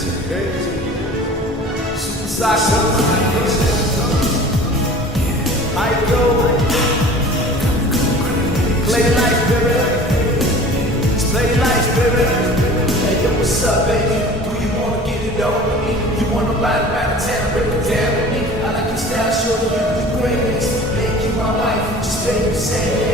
Super Psycho. I go. Play life, baby. Just play life, baby. Hey, yo, what's up, baby? Do you wanna get it on with me? You wanna ride around the town, break it down with me? I like your style, show you the greatest. Make you my wife, just stay the same.